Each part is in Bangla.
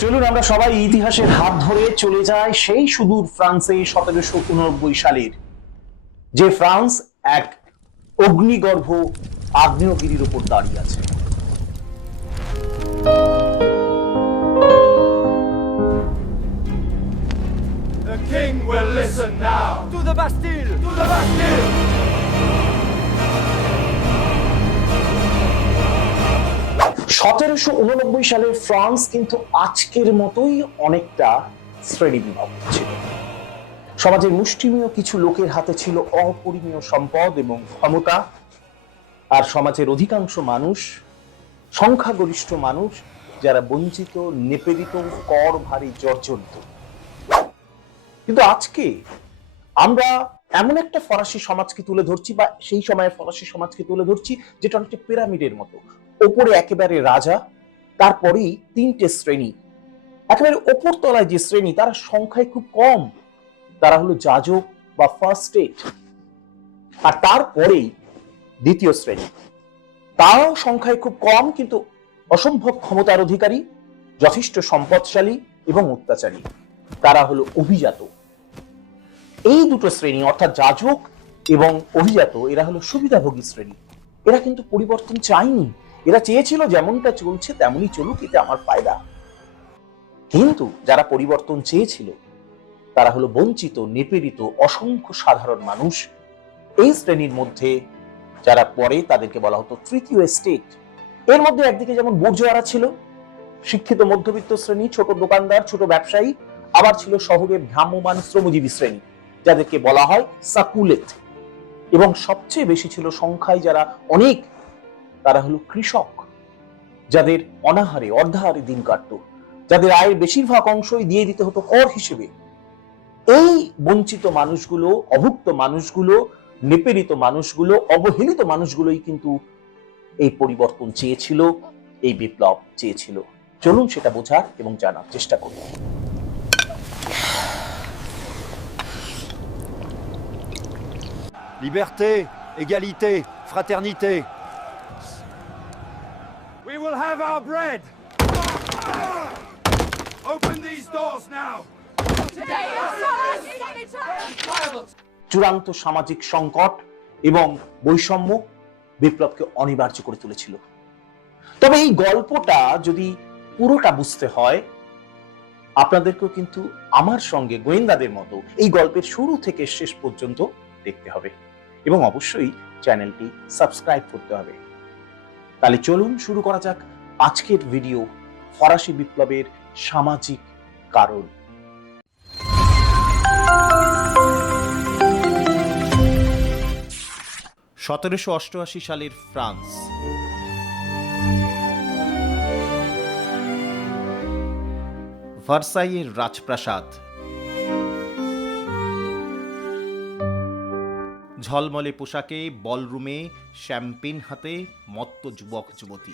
চলুন আমরা সবাই ইতিহাসের হাত ধরে চলে যাই সেই সুদূর ফ্রান্সে সতেরোশো উননব্বই সালের যে ফ্রান্স এক অগ্নিগর্ভ আগ্নেয়গিরির উপর দাঁড়িয়ে আছে The king will listen now. To the Bastille To the Bastille! সতেরোশো উননব্বই সালে ফ্রান্স কিন্তু আজকের মতোই অনেকটা শ্রেণি বিভক্ত ছিল। সমাজের মুষ্টিমীয় কিছু লোকের হাতে ছিল অপরিমেয় সম্পদ এবং ক্ষমতা, আর সমাজের অধিকাংশ মানুষ, সংখ্যাগরিষ্ঠ মানুষ, যারা বঞ্চিত, নিপীড়িত, কর ভারী, জর্জরিত। কিন্তু আজকে আমরা এমন একটা ফরাসি সমাজকে তুলে ধরছি বা সেই সময়ের ফরাসি সমাজকে তুলে ধরছি যেটা অনেকটা পিরামিডের মতো। ওপরে একেবারে রাজা, তারপরেই তিনটে শ্রেণি। একেবারে ওপর তলায় যে শ্রেণি, তারা সংখ্যায় খুব কম। তারা হলো যাজক বা ফার্স্ট স্টেট আর তারপরেই দ্বিতীয় শ্রেণি। তারাও সংখ্যায় খুব কম, কিন্তু অসম্ভব ক্ষমতার অধিকারী, যথেষ্ট সম্পদশালী এবং অত্যাচারী। তারা হলো অভিজাত। এই দুটো শ্রেণি, অর্থাৎ যাজক এবং অভিজাত, এরা হলো সুবিধাভোগী শ্রেণি। এরা কিন্তু পরিবর্তন চায়নি। এরা চেয়েছিল যেমনটা চলছে, তেমনই চলুক, এতে আমার ফায়দা। কিন্তু যারা পরিবর্তন চেয়েছিল, তারা হলো বঞ্চিত, নিপীড়িত, অসংখ্য সাধারণ মানুষ। এই শ্রেণির মধ্যে যারা পরে তাদেরকে বলা হতো তৃতীয় স্টেট এর মধ্যে একদিকে যেমন বোর্জোয়ারা ছিল, শিক্ষিত মধ্যবিত্ত শ্রেণি, ছোট দোকানদার, ছোট ব্যবসায়ী, আবার ছিল শহরে ভ্রাম্যমান শ্রমজীবী শ্রেণি, যাদেরকে বলা হয় সাকুলেট এবং সবচেয়ে বেশি ছিল সংখ্যায় যারা অনেক তারা হলো কৃষক যাদের অনাহারে অর্ধাহারে দিন কাটতো যাদের আয়ের বেশিরভাগ অংশই দিয়ে দিতে হতো কর হিসেবে এই বঞ্চিত মানুষগুলো অভুক্ত মানুষগুলো নিপীড়িত মানুষগুলো অবহেলিত মানুষগুলোই কিন্তু এই পরিবর্তন চেয়েছিল এই বিপ্লব চেয়েছিল চলুন সেটা বোঝার এবং জানার চেষ্টা করুন Liberté, égalité, fraternité. Have our bread. Open these doors now. চূড়ান্ত সামাজিক সংকট এবং বৈষম্য বিপ্লবকে অনিবার্য করে তুলেছিল তবে এই গল্পটা যদি পুরোটা বুঝতে হয় আপনাদেরকেও কিন্তু আমার সঙ্গে গোয়েন্দাদের মতো এই গল্পের শুরু থেকে শেষ পর্যন্ত দেখতে হবে এবং অবশ্যই চ্যানেলটি সাবস্ক্রাইব করতে হবে তাহলে চলুন শুরু করা যাক আজকের ভিডিও ফরাসি বিপ্লবের সামাজিক কারণ। সতেরোশো অষ্টআশি সালের ফ্রান্স। ভার্সাইয়ের রাজপ্রাসাদ। ঝলমলে পোশাকে, বলরুমে শ্যাম্পেন হাতে, মত্ত যুবক, যুবতী।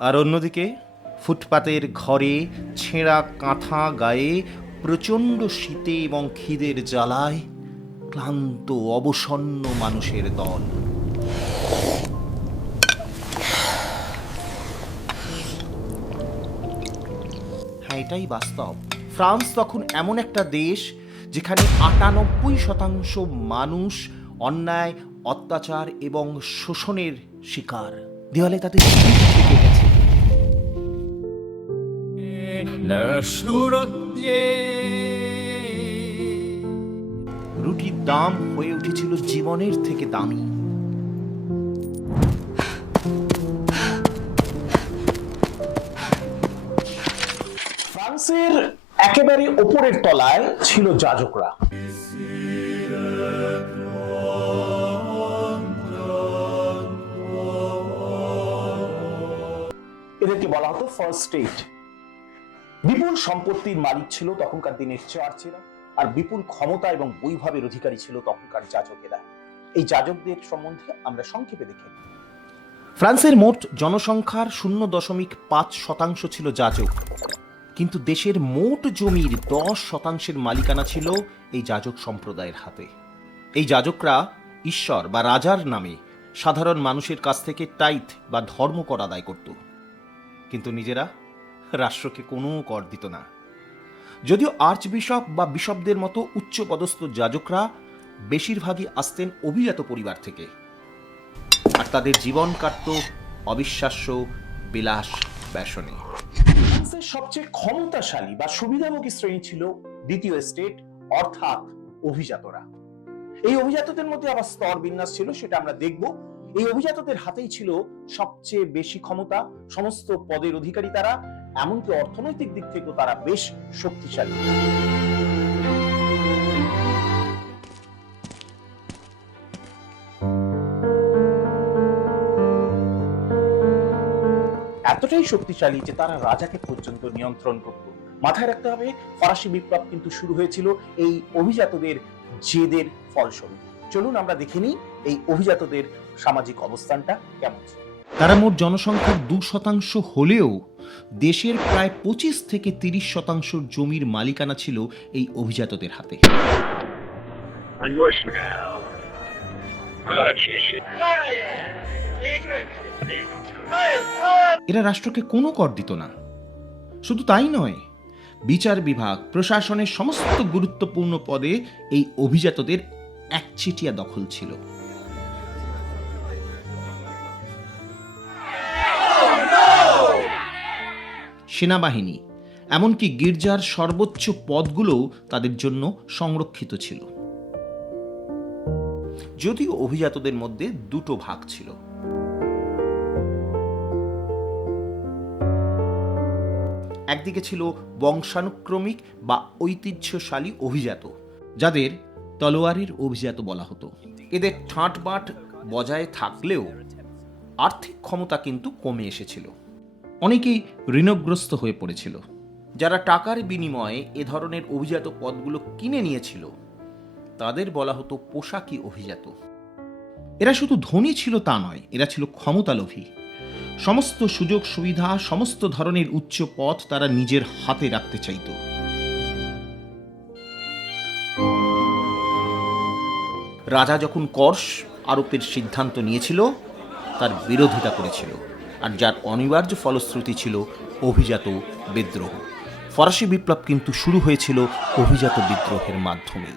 আর অন্যদিকে, ফুটপাতের ঘরে, ছেঁড়া কাঁথা গায়ে, প্রচণ্ড শীতে এবং খিদের জ্বালায়, ক্লান্ত, অবসন্ন মানুষের দল। হ্যাঁ এটাই বাস্তব। ফ্রান্স তখন এমন একটা দেশ যেখানে আটানব্বই শতাংশ মানুষ অন্যায় অত্যাচার এবং শোষণের শিকার। দেওয়ালে তাদের গেছে রুটির দাম হয়ে উঠেছিল জীবনের থেকে দামি। ফ্রান্সের একেবারে ওপরের তলায় ছিল যাজকরা। এদেরকে বলা হতো ফার্স্ট স্টেট বিপুল সম্পত্তির মালিক ছিল তখনকার দিনের চার্চেরা, আর বিপুল ক্ষমতা এবং বৈভবের অধিকারী ছিল তখনকার যাজকেরা। এই যাজকদের সম্বন্ধে আমরা সংক্ষেপে দেখে ফ্রান্সের মোট জনসংখ্যার শূন্য দশমিক পাঁচ শতাংশ ছিল যাজক। কিন্তু দেশের মোট জমির দশ শতাংশের মালিকানা ছিল এই যাজক সম্প্রদায়ের হাতে। এই যাজকরা ঈশ্বর বা রাজার নামে সাধারণ মানুষের কাছ থেকে টাইথ বা ধর্ম কর আদায় করত। কিন্তু নিজেরা রাষ্ট্রকে কোনো কর দিত না। যদিও আর্চ বিশপ বা বিশপদের মতো উচ্চপদস্থ যাজকরা বেশিরভাগই আসতেন অভিজাত পরিবার থেকে। আর তাদের জীবন কাটত অবিশ্বাস্য, বিলাস, ব্যাসনে। ফ্রান্সের সবচেয়ে ক্ষমতাশালী বা সুবিধাভোগী শ্রেণি ছিল দ্বিতীয় স্টেট, অর্থাৎ অভিজাতরা। এই অভিজাতদের মধ্যে আবার স্তর বিন্যাস ছিল, সেটা আমরা দেখব। এই অভিজাতদের হাতেই ছিল সবচেয়ে বেশি ক্ষমতা, সমস্ত পদের অধিকারী তারা, এমনকি অর্থনৈতিক দিক থেকেও তারা বেশ শক্তিশালী। এতটাই শক্তিশালী যে তারা রাজাকে পর্যন্ত নিয়ন্ত্রণ করত। মাথায় রাখতে হবে ফরাসি বিপ্লব কিন্তু শুরু হয়েছিল এই অভিজাতদের জেদের ফলস্বরূপ। চলুন আমরা দেখে নিই এই অভিজাতদের সামাজিক অবস্থানটা কেমন ছিল। তারা মোট জনসংখ্যার দু শতাংশ হলেও দেশের প্রায় পঁচিশ থেকে তিরিশ শতাংশ জমির মালিকানা ছিল এই অভিজাতদের হাতে। এরা রাষ্ট্রকে কোনো কর দিত না। শুধু তাই নয়, বিচার বিভাগ, প্রশাসনের সমস্ত গুরুত্বপূর্ণ পদে এই অভিজাতদের একচেটিয়া দখল ছিল। সেনাবাহিনী, এমনকি গির্জার সর্বোচ্চ পদগুলোও তাদের জন্য সংরক্ষিত ছিল। যদিও অভিজাতদের মধ্যে দুটো ভাগ ছিল। একদিকে ছিল বংশানুক্রমিক বা ঐতিহ্যশালী অভিজাত, যাদের তলোয়ারের অভিজাত বলা হতো। এদের ঠাঁটবাট বজায় থাকলেও আর্থিক ক্ষমতা কিন্তু কমে এসেছিল। অনেকেই ঋণগ্রস্ত হয়ে পড়েছিল। যারা টাকার বিনিময়ে এ ধরনের অভিজাত পদগুলো কিনে নিয়েছিল, তাদের বলা হতো পোশাকি অভিজাত। এরা শুধু ধনী ছিল তা নয়, এরা ছিল ক্ষমতালোভী। সমস্ত সুযোগ সুবিধা, সমস্ত ধরনের উচ্চ পথ তারা নিজের হাতে রাখতে চাইত। রাজা যখন কর্ষ আরোপের সিদ্ধান্ত নিয়েছিল, তার বিরোধিতা করেছিল আর যার অনিবার্য ফলশ্রুতি ছিল অভিজাত বিদ্রোহ। ফরাসি বিপ্লব কিন্তু শুরু হয়েছিল অভিজাত বিদ্রোহের মাধ্যমে।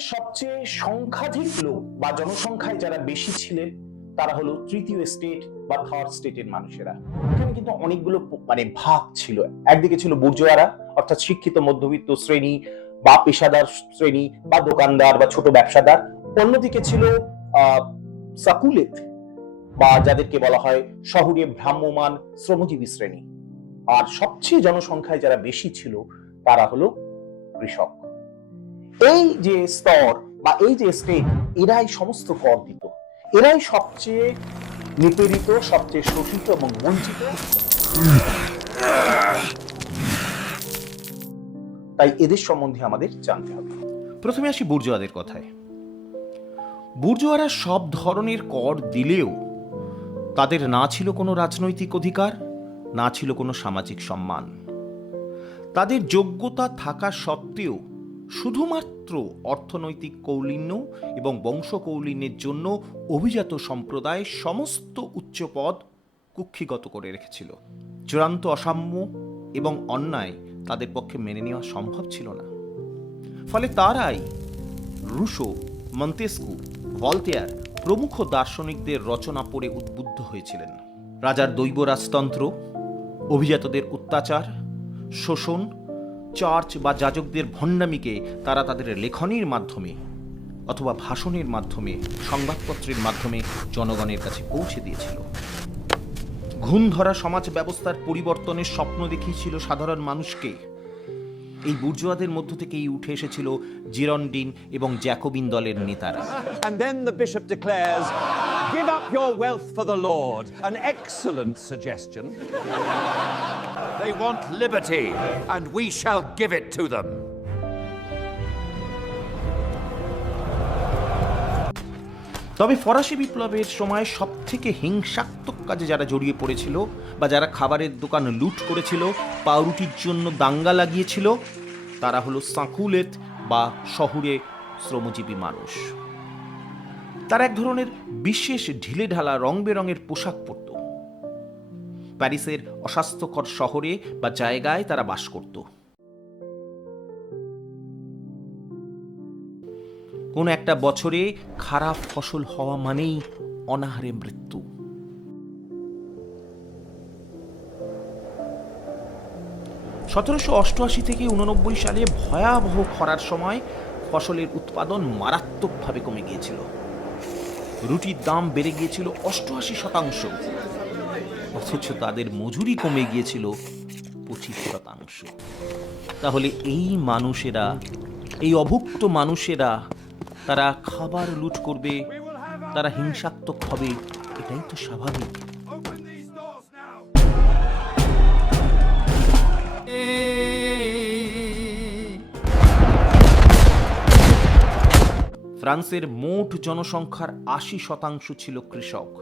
সবচেয়ে সংখ্যাধিক লোক বা জনসংখ্যায় যারা বেশি ছিলেন তারা হলো তৃতীয় স্টেট বা থার্ড স্টেটের মানুষেরা। এখানে কিন্তু অনেকগুলো মানে ভাগ ছিল। একদিকে ছিল বুর্জোয়ারা অর্থাৎ শিক্ষিত মধ্যবিত্ত শ্রেণি বা পেশাদার শ্রেণি বা দোকানদার বা ছোট ব্যবসাদার। অন্যদিকে ছিল সাকুলেত বা যাদেরকে বলা হয় শহুরে ভ্রাম্যমান শ্রমজীবী শ্রেণি। আর সবচেয়ে জনসংখ্যায় যারা বেশি ছিল, তারা হলো কৃষক। এই যে স্তর বা এই যে স্টেট এরাই সমস্ত কর দিত। এরাই সবচেয়ে নিপীড়িত, সবচেয়ে শোষিত এবং বঞ্চিত। তাই এদের সম্বন্ধে আমাদের জানতে হবে। প্রথমে আসি বুর্জোয়াদের কথায়। বুর্জোয়ারা সব ধরনের কর দিলেও তাদের না ছিল কোনো রাজনৈতিক অধিকার, না ছিল কোনো সামাজিক সম্মান। তাদের যোগ্যতা থাকা সত্ত্বেও শুধুমাত্র অর্থনৈতিক কৌলিন্য এবং বংশকৌলিন্যের জন্য অভিজাত সম্প্রদায় সমস্ত উচ্চপদ কুক্ষিগত করে রেখেছিল। চূড়ান্ত অসাম্য এবং অন্যায় তাদের পক্ষে মেনে নেওয়া সম্ভব ছিল না। ফলে তারাই রুশো, মন্তেস্কু, ভলতেয়ার প্রমুখ দার্শনিকদের রচনা পড়ে উদ্বুদ্ধ হয়েছিলেন। রাজার দৈব রাজতন্ত্র, অভিজাতদের অত্যাচার, শোষণ চার্চ বা যাজকদের ভণ্ডামিকে তারা তাদের লেখনীর মাধ্যমে অথবা ভাষণের মাধ্যমে, সংবাদপত্রের মাধ্যমে জনগণের কাছে পৌঁছে দিয়েছিল। ঘুণ ধরা সমাজ ব্যবস্থার পরিবর্তনের স্বপ্ন দেখিয়েছিল সাধারণ মানুষকে। এই বুর্জোয়াদের মধ্য থেকেই উঠে এসেছিল জিরন্ডিন এবং জ্যাকোবিন দলের নেতারা। Give up your wealth for the Lord. An excellent suggestion. they want liberty, and we shall give it to them. তবে ফরাসি বিপ্লবের সময় সব থেকে হিংসাত্মক কাজে যারা জড়িয়ে পড়েছিল বা যারা খাবারের দোকান লুট করেছিল পাউরুটির জন্য দাঙ্গা লাগিয়েছিল তারা হলো সাঁকুলেত বা শহুরে শ্রমজীবী মানুষ তারা এক ধরনের বিশেষ ঢিলেঢালা রং বেরঙের পোশাক পরত। প্যারিসের অস্বাস্থ্যকর শহরে বা জায়গায় তারা বাস করত। কোন একটা বছরে খারাপ ফসল হওয়া মানেই অনাহারে মৃত্যু। সতেরোশো অষ্টআশি থেকে উননব্বই সালে ভয়াবহ খরার সময় ফসলের উৎপাদন মারাত্মকভাবে কমে গিয়েছিল। রুটির দাম বেড়ে গিয়েছিল অষ্টআশি শতাংশ। অথচ তাদের মজুরি কমে গিয়েছিল পঁচিশ শতাংশ। তাহলে এই মানুষেরা, এই অভুক্ত মানুষেরা, তারা খাবার লুট করবে, তারা হিংসাত্মক হবে, এটাই তো স্বাভাবিক। ফ্রান্সের মোট জনসংখ্যার আশি শতাংশ ছিল কৃষক।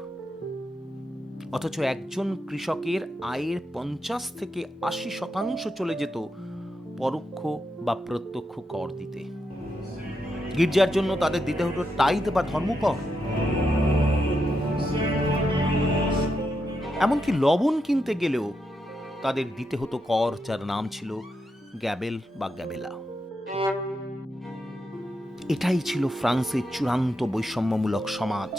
অথচ একজন কৃষকের আয়ের পঞ্চাশ থেকে আশি শতাংশ চলে যেত পরোক্ষ বা প্রত্যক্ষ কর দিতে। গির্জার জন্য তাদের দিতে হতো টাইদ বা ধর্মকর। এমনকি লবণ কিনতে গেলেও তাদের দিতে হতো কর যার নাম ছিল গ্যাবেল বা গ্যাবেলা। এটাই ছিল ফ্রান্সের চূড়ান্ত বৈষম্যমূলক সমাজ।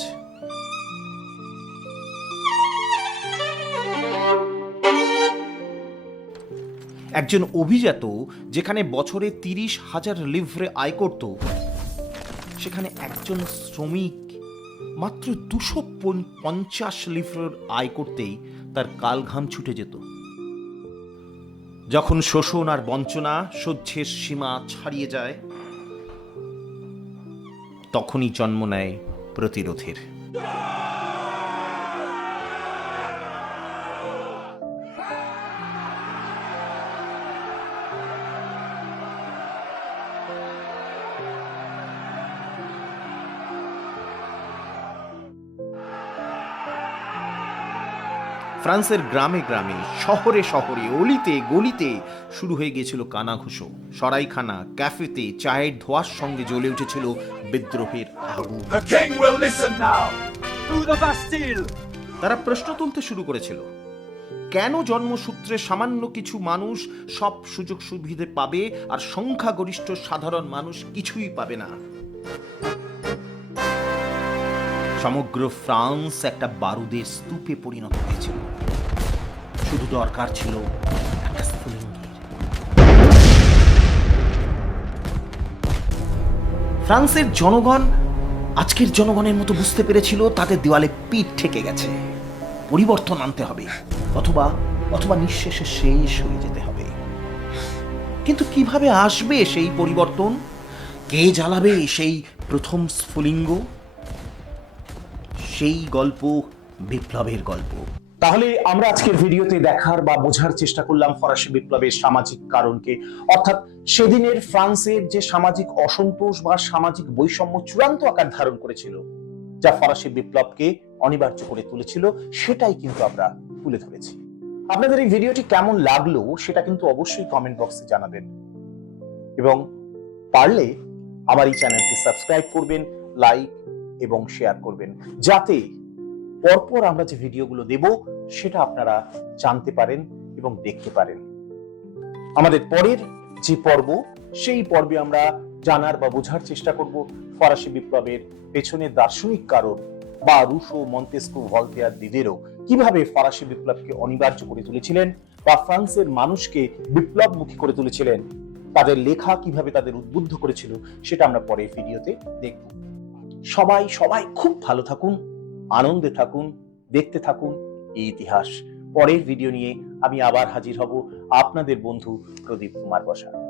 একজন অভিজাত যেখানে বছরে তিরিশ হাজার লিভরে আয় করত, সেখানে একজন শ্রমিক মাত্র দুশো পঞ্চাশ লিভরের আয় করতেই তার কালঘাম ছুটে যেত। যখন শোষণ আর বঞ্চনা সহ্যের সীমা ছাড়িয়ে যায় তখনই জন্ম নেয় প্রতিরোধের। ফ্রান্সের গ্রামে গ্রামে শহরে শহরে অলিতে গলিতে শুরু হয়ে গিয়েছিল কানাঘুষো সরাইখানা ক্যাফেতে চায়ের ধোয়ার সঙ্গে জ্বলে উঠেছিল বিদ্রোহের আগুন! তারা প্রশ্ন তুলতে শুরু করেছিল। কেন জন্মসূত্রে সামান্য কিছু মানুষ সব সুযোগ সুবিধে পাবে আর সংখ্যাগরিষ্ঠ সাধারণ মানুষ কিছুই পাবে না? সমগ্র ফ্রান্স একটা বারুদের স্তূপে পরিণত হয়েছিল। শুধু দরকার ছিল ফ্রান্সের জনগণ আজকের জনগণের মতো বুঝতে পেরেছিল তাদের দেওয়ালে পিঠ ঠেকে গেছে। পরিবর্তন আনতে হবে, অথবা অথবা নিঃশেষে শেষ হয়ে যেতে হবে। কিন্তু কীভাবে আসবে সেই পরিবর্তন? কে জ্বালাবে সেই প্রথম স্ফুলিঙ্গ? সেই গল্প, বিপ্লবের গল্প। তাহলে আমরা আজকের ভিডিওতে দেখার বা বোঝার চেষ্টা করলাম ফরাসি বিপ্লবের সামাজিক কারণকে। অর্থাৎ সেদিনের ফ্রান্সের যে সামাজিক অসন্তোষ বা সামাজিক বৈষম্য চূড়ান্ত আকার ধারণ করেছিল, যা ফরাসি বিপ্লবকে অনিবার্য করে তুলেছিল, সেটাই কিন্তু আমরা তুলে ধরেছি। আপনাদের এই ভিডিওটি কেমন লাগল, সেটা কিন্তু অবশ্যই কমেন্ট বক্সে জানাবেন। এবং পারলে আমার এই চ্যানেলটি সাবস্ক্রাইব করবেন লাইক এবং শেয়ার করবেন। যাতে পরপর আমরা যে ভিডিওগুলো দেব, সেটা আপনারা জানতে পারেন এবং দেখতে পারেন। আমাদের পরের যে পর্ব, সেই পর্বে আমরা জানার বা বোঝার চেষ্টা করব ফরাসি বিপ্লবের পেছনে দার্শনিক কারণ বা রুশো, মন্তেস্কো, ভলতেয়ার দিদেরও কীভাবে ফরাসি বিপ্লবকে অনিবার্য করে তুলেছিলেন বা ফ্রান্সের মানুষকে বিপ্লবমুখী করে তুলেছিলেন, তাদের লেখা কীভাবে তাদের উদ্বুদ্ধ করেছিল, সেটা আমরা পরের ভিডিওতে দেখব। সবাই সবাই খুব ভালো থাকুন, আনন্দে থাকুন, দেখতে থাকুন এই ইতিহাস। পরের ভিডিও নিয়ে আমি আবার হাজির হব আপনাদের বন্ধু প্রদীপ কুমার বসা